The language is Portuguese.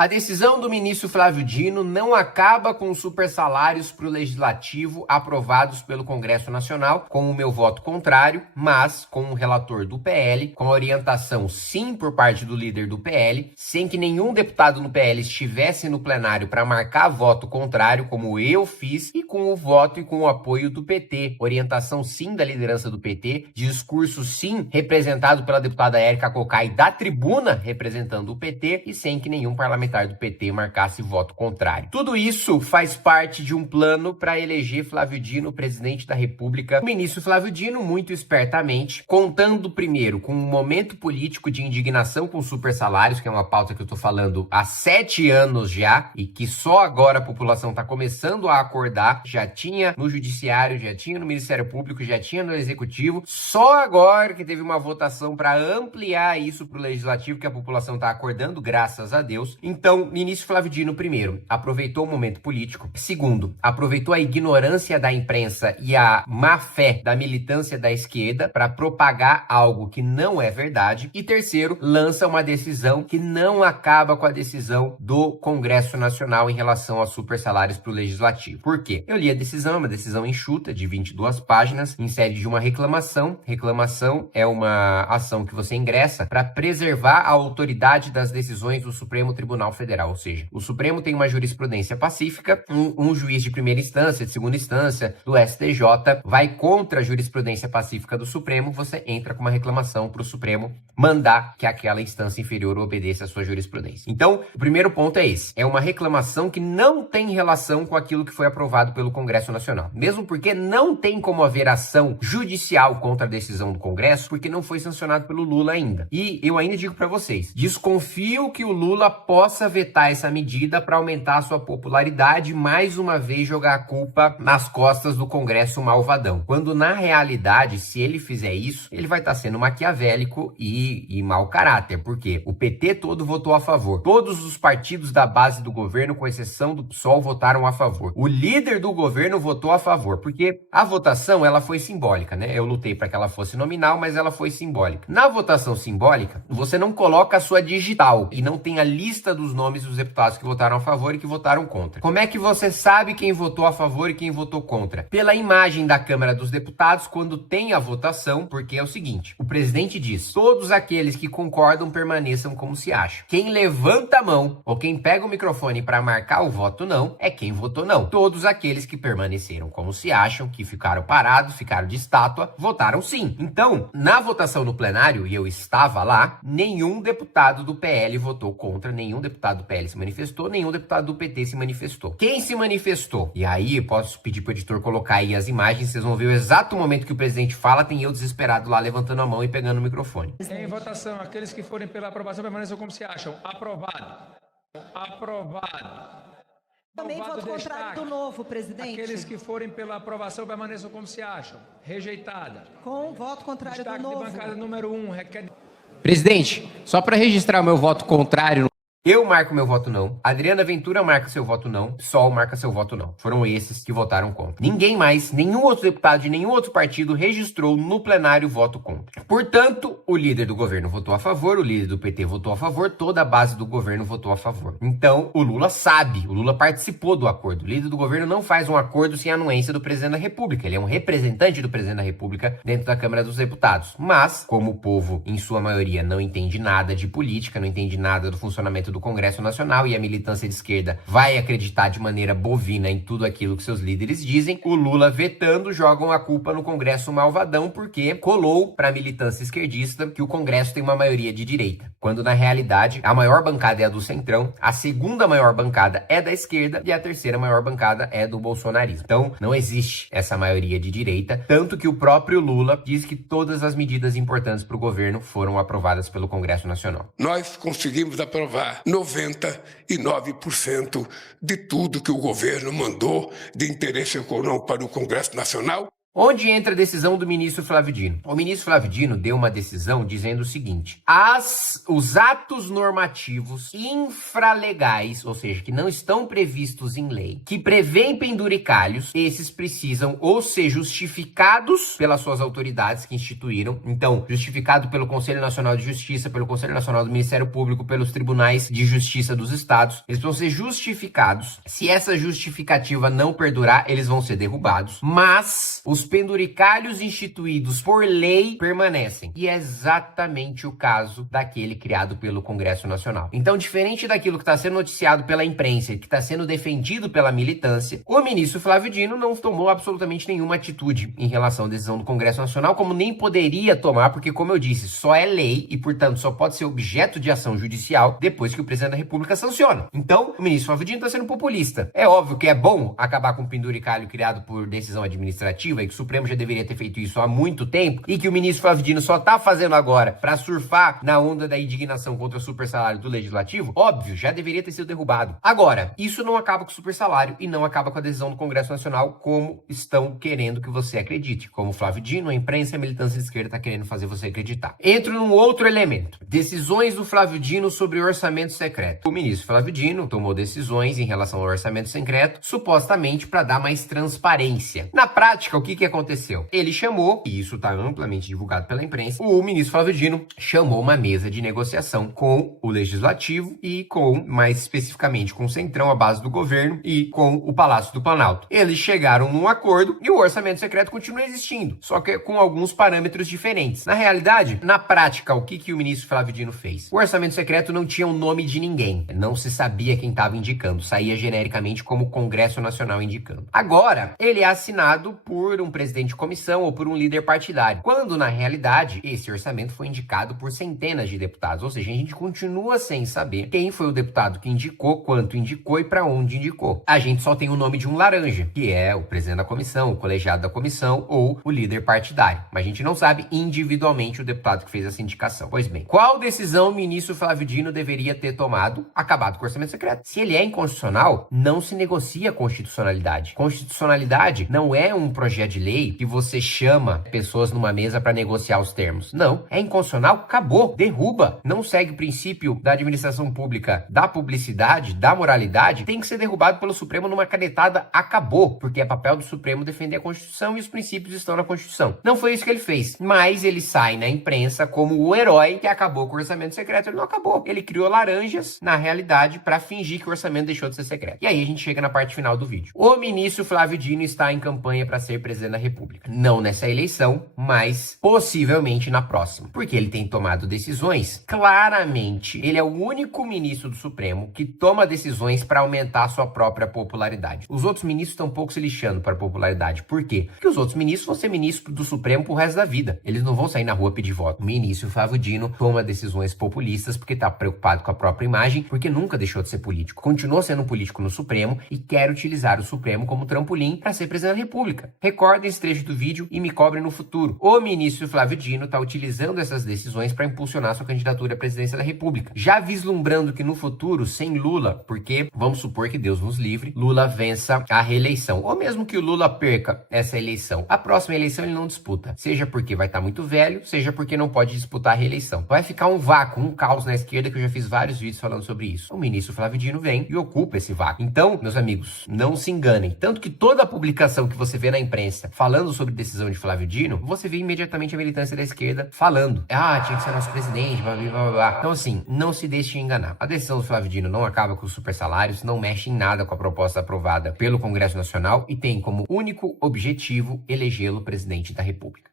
A decisão do ministro Flávio Dino não acaba com os supersalários para o Legislativo aprovados pelo Congresso Nacional, com o meu voto contrário, mas com o relator do PL, com a orientação sim por parte do líder do PL, sem que nenhum deputado no PL estivesse no plenário para marcar voto contrário, como eu fiz, e com o voto e com o apoio do PT. Orientação sim da liderança do PT, discurso sim representado pela deputada Érica Cocai da tribuna representando o PT, e sem que nenhum parlamentar do PT marcasse voto contrário. Tudo isso faz parte de um plano para eleger Flávio Dino presidente da República. O ministro Flávio Dino, muito espertamente, contando primeiro com um momento político de indignação com supersalários, que é uma pauta que eu tô falando há 7 anos já, e que só agora a população tá começando a acordar. Já tinha no Judiciário, já tinha no Ministério Público, já tinha no Executivo. Só agora que teve uma votação para ampliar isso para o Legislativo, que a população tá acordando, graças a Deus. Então, o ministro Flávio Dino, primeiro, aproveitou o momento político. Segundo, aproveitou a ignorância da imprensa e a má fé da militância da esquerda para propagar algo que não é verdade. E terceiro, lança uma decisão que não acaba com a decisão do Congresso Nacional em relação aos supersalários para o Legislativo. Por quê? Eu li a decisão, é uma decisão enxuta de 22 páginas, em sede de uma reclamação. Reclamação é uma ação que você ingressa para preservar a autoridade das decisões do Supremo Tribunal Federal, ou seja, o Supremo tem uma jurisprudência pacífica, um juiz de primeira instância, de segunda instância, do STJ, vai contra a jurisprudência pacífica do Supremo, você entra com uma reclamação para o Supremo mandar que aquela instância inferior obedeça a sua jurisprudência. Então, o primeiro ponto é esse, é uma reclamação que não tem relação com aquilo que foi aprovado pelo Congresso Nacional, mesmo porque não tem como haver ação judicial contra a decisão do Congresso, porque não foi sancionado pelo Lula ainda. E eu ainda digo para vocês, desconfio que o Lula possa vetar essa medida para aumentar a sua popularidade e mais uma vez jogar a culpa nas costas do Congresso malvadão. Quando na realidade, se ele fizer isso, ele vai estar sendo maquiavélico e mau caráter, porque o PT todo votou a favor. Todos os partidos da base do governo, com exceção do PSOL, votaram a favor. O líder do governo votou a favor, porque a votação ela foi simbólica, né? Eu lutei para que ela fosse nominal, mas ela foi simbólica. Na votação simbólica, você não coloca a sua digital e não tem a lista dos nomes dos deputados que votaram a favor e que votaram contra. Como é que você sabe quem votou a favor e quem votou contra? Pela imagem da Câmara dos Deputados quando tem a votação, porque é o seguinte, o presidente diz, todos aqueles que concordam permaneçam como se acham. Quem levanta a mão ou quem pega o microfone para marcar o voto não, é quem votou não. Todos aqueles que permaneceram como se acham, que ficaram parados, ficaram de estátua, votaram sim. Então, na votação no plenário, e eu estava lá, nenhum deputado do PL votou contra, nenhum deputado do PL se manifestou, nenhum deputado do PT se manifestou. Quem se manifestou? E aí, eu posso pedir pro editor colocar aí as imagens, vocês vão ver o exato momento que o presidente fala, tem eu desesperado lá, levantando a mão e pegando o microfone. Em votação, aqueles que forem pela aprovação permaneçam como se acham. Aprovado. Aprovado. Também voto contrário do novo, presidente. Aqueles que forem pela aprovação permaneçam como se acham. Rejeitada. Com voto contrário do novo. Destaque de bancada número 1, requer... Presidente, só para registrar o meu voto contrário, eu marco meu voto não, Adriana Ventura marca seu voto não, PSOL marca seu voto não. Foram esses que votaram contra. Ninguém mais, nenhum outro deputado de nenhum outro partido registrou no plenário voto contra. Portanto, o líder do governo votou a favor, o líder do PT votou a favor, toda a base do governo votou a favor. Então, o Lula sabe, o Lula participou do acordo. O líder do governo não faz um acordo sem anuência do presidente da República. Ele é um representante do presidente da República dentro da Câmara dos Deputados. Mas, como o povo, em sua maioria, não entende nada de política, não entende nada do funcionamento do Congresso Nacional e a militância de esquerda vai acreditar de maneira bovina em tudo aquilo que seus líderes dizem, o Lula vetando jogam a culpa no Congresso malvadão porque colou para a militância esquerdista que o Congresso tem uma maioria de direita, quando na realidade a maior bancada é a do Centrão, a segunda maior bancada é da esquerda e a terceira maior bancada é do bolsonarismo. Então não existe essa maioria de direita, tanto que o próprio Lula diz que todas as medidas importantes para o governo foram aprovadas pelo Congresso Nacional. Nós conseguimos aprovar 99% de tudo que o governo mandou de interesse econômico para o Congresso Nacional. Onde entra a decisão do ministro Flávio Dino? O ministro Flávio Dino deu uma decisão dizendo o seguinte: os atos normativos infralegais, ou seja, que não estão previstos em lei, que prevêem penduricalhos, esses precisam ou ser justificados pelas suas autoridades que instituíram, então, justificado pelo Conselho Nacional de Justiça, pelo Conselho Nacional do Ministério Público, pelos tribunais de justiça dos estados, eles vão ser justificados. Se essa justificativa não perdurar, eles vão ser derrubados, mas os penduricalhos instituídos por lei permanecem. E é exatamente o caso daquele criado pelo Congresso Nacional. Então, diferente daquilo que está sendo noticiado pela imprensa e que está sendo defendido pela militância, o ministro Flávio Dino não tomou absolutamente nenhuma atitude em relação à decisão do Congresso Nacional, como nem poderia tomar, porque, como eu disse, só é lei e, portanto, só pode ser objeto de ação judicial depois que o presidente da República sanciona. Então, o ministro Flávio Dino está sendo populista. É óbvio que é bom acabar com o penduricalho criado por decisão administrativa e que o Supremo já deveria ter feito isso há muito tempo e que o ministro Flávio Dino só tá fazendo agora para surfar na onda da indignação contra o supersalário do Legislativo, óbvio, já deveria ter sido derrubado. Agora, isso não acaba com o supersalário e não acaba com a decisão do Congresso Nacional como estão querendo que você acredite, como o Flávio Dino, a imprensa e a militância de esquerda tá querendo fazer você acreditar. Entro num outro elemento. Decisões do Flávio Dino sobre orçamento secreto. O ministro Flávio Dino tomou decisões em relação ao orçamento secreto, supostamente para dar mais transparência. Na prática, o que aconteceu? Ele chamou, e isso está amplamente divulgado pela imprensa, o ministro Flávio Dino chamou uma mesa de negociação com o Legislativo e com, mais especificamente, com o Centrão, a base do governo, e com o Palácio do Planalto. Eles chegaram num acordo e o orçamento secreto continua existindo, só que com alguns parâmetros diferentes. Na realidade, na prática, o que o ministro Flávio Dino fez? O orçamento secreto não tinha o nome de ninguém, não se sabia quem estava indicando, saía genericamente como Congresso Nacional indicando. Agora, ele é assinado por um presidente de comissão ou por um líder partidário, quando na realidade esse orçamento foi indicado por centenas de deputados, ou seja, a gente continua sem saber quem foi o deputado que indicou, quanto indicou e para onde indicou. A gente só tem o nome de um laranja, que é o presidente da comissão, o colegiado da comissão ou o líder partidário, mas a gente não sabe individualmente o deputado que fez essa indicação. Pois bem, qual decisão o ministro Flávio Dino deveria ter tomado? Acabado com o orçamento secreto. Se ele é inconstitucional, não se negocia constitucionalidade. Constitucionalidade não é um projeto de lei que você chama pessoas numa mesa para negociar os termos. Não. É inconstitucional, acabou, derruba. Não segue o princípio da administração pública, da publicidade, da moralidade, tem que ser derrubado pelo Supremo numa canetada, acabou. Porque é papel do Supremo defender a Constituição e os princípios estão na Constituição. Não foi isso que ele fez. Mas ele sai na imprensa como o herói que acabou com o orçamento secreto. Ele não acabou. Ele criou laranjas, na realidade, para fingir que o orçamento deixou de ser secreto. E aí a gente chega na parte final do vídeo. O ministro Flávio Dino está em campanha para ser presidente da República. Não nessa eleição, mas possivelmente na próxima. Porque ele tem tomado decisões, claramente, ele é o único ministro do Supremo que toma decisões para aumentar a sua própria popularidade. Os outros ministros estão um pouco se lixando para a popularidade. Por quê? Porque os outros ministros vão ser ministros do Supremo pro resto da vida. Eles não vão sair na rua pedir voto. O ministro Flávio Dino toma decisões populistas porque está preocupado com a própria imagem, porque nunca deixou de ser político. Continuou sendo político no Supremo e quer utilizar o Supremo como trampolim para ser presidente da República. Recordem esse trecho do vídeo e me cobrem no futuro. O ministro Flávio Dino está utilizando essas decisões para impulsionar sua candidatura à presidência da República. Já vislumbrando que no futuro, sem Lula, porque vamos supor que Deus nos livre, Lula vença a reeleição. Ou mesmo que o Lula perca essa eleição. A próxima eleição ele não disputa. Seja porque vai estar muito velho, seja porque não pode disputar a reeleição. Vai ficar um vácuo, um caos na esquerda, que eu já fiz vários vídeos falando sobre isso. O ministro Flávio Dino vem e ocupa esse vácuo. Então, meus amigos, não se enganem. Tanto que toda a publicação que você vê na imprensa falando sobre decisão de Flávio Dino, você vê imediatamente a militância da esquerda falando: ah, tinha que ser nosso presidente, blá, blá, blá, blá. Então, assim, não se deixe enganar. A decisão do Flávio Dino não acaba com os supersalários, não mexe em nada com a proposta aprovada pelo Congresso Nacional e tem como único objetivo elegê-lo presidente da República.